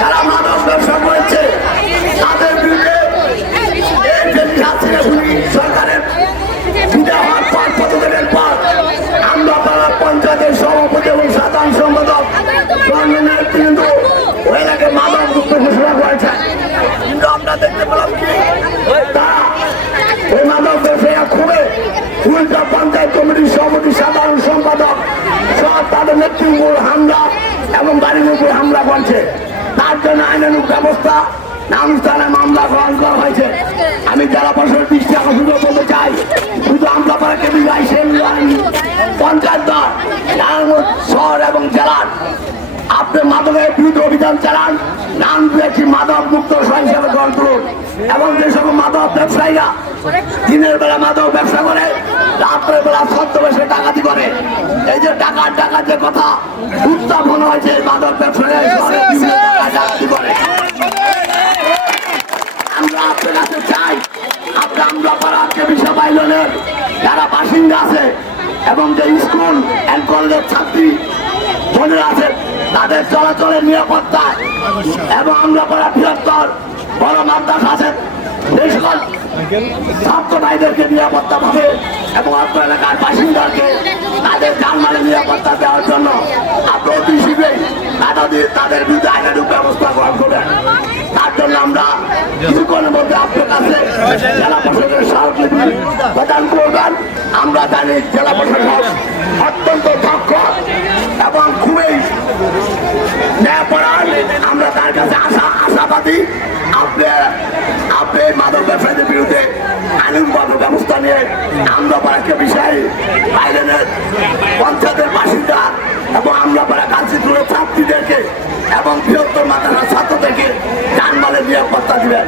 যারা মাদক ব্যবসা করেছে তাদের বিরুদ্ধে সরকারের বিদায় হওয়ার পর পদত্যাগের পর আমরা পাড়া পঞ্চায়েতের সভাপতি এবং সাধারণ সম্পাদক কিন্তু ওইটাকে মাদক মুক্ত ঘোষণা করেছে। কিন্তু আমরা দেখতে পেলাম কি তারা ওই মাদক ব্যবসায়ী খুবই উল্টা পঞ্চায়েত কমিটির সভাপতি সাধারণ সম্পাদক সব তাদের নেতৃত্ব হামলা এবং বাড়ির উপর হামলা করছে। তার জন্য আইনানুগ ব্যবস্থা নামস্থানে মামলা গ্রহণ করা হয়েছে। আমি জেলা প্রশাসনের দৃষ্টি আকর্ষণ বলতে চাই, শুধু আমরা পাড়াকে পঞ্চায়েত দল শহর এবং জেলার আপনি মাদকের বিরুদ্ধে অভিযান চালান, নাম দিয়েছি মাদক মুক্ত হিসাবে গ্রহণ করুন। এবং যে সকল মাদক ব্যবসায়ীরা দিনের বেলা মাদক ব্যবসা করে, রাত্রের বেলা ছদ্মবেশে ডাকাতি করে, এই যে টাকার যে কথা উত্থাপন হয়েছে মাদক ব্যবসায়ী ডাকাতি করে। আমরা আপনার কাছে চাই আমরা পাড়াকে বিশ্ববাইলের যারা বাসিন্দা আছে এবং যে স্কুল অ্যান্ড কলেজের ছাত্রী বোনেরা আছে তাদের চলাচলের নিরাপত্তায় এবং আমরা পাড়া বৃহত্তর বড় মাদ্রাসা আছে এই সকল ছাত্র ভাইদেরকে নিরাপত্তা পাবে এবং অত্র এলাকার বাসিন্দাকে তাদের জানমালের নিরাপত্তা দেওয়ার জন্য আপনি অতি শীঘ্রই তাদের বিরুদ্ধে আইনানুগ ব্যবস্থা গ্রহণ করবেন। তার জন্য আমরা কিছুক্ষণের মধ্যে আপনার কাছে জেলা প্রশাসনের স্মারকলিপি প্রদান করবেন। আমরা জানি জেলা প্রশাসন অত্যন্ত দক্ষ এবং খুবই ন্যায়পরায়ণ। আমরা তার কাছে আশাবাদী আপনি মাদক ব্যবসায়ীদের বিরুদ্ধে আইনগত ব্যবস্থা নিয়ে আমরা পাড়াকে বিষয়ে বাইরের পঞ্চায়েতের বাসিন্দা এবং আমরা পাড়া কাঞ্চিপুরের ছাত্রীদেরকে এবং বৃহত্তর মাদ্রাসার ছাত্রদেরকে জানমালের নিরাপত্তা দিবেন।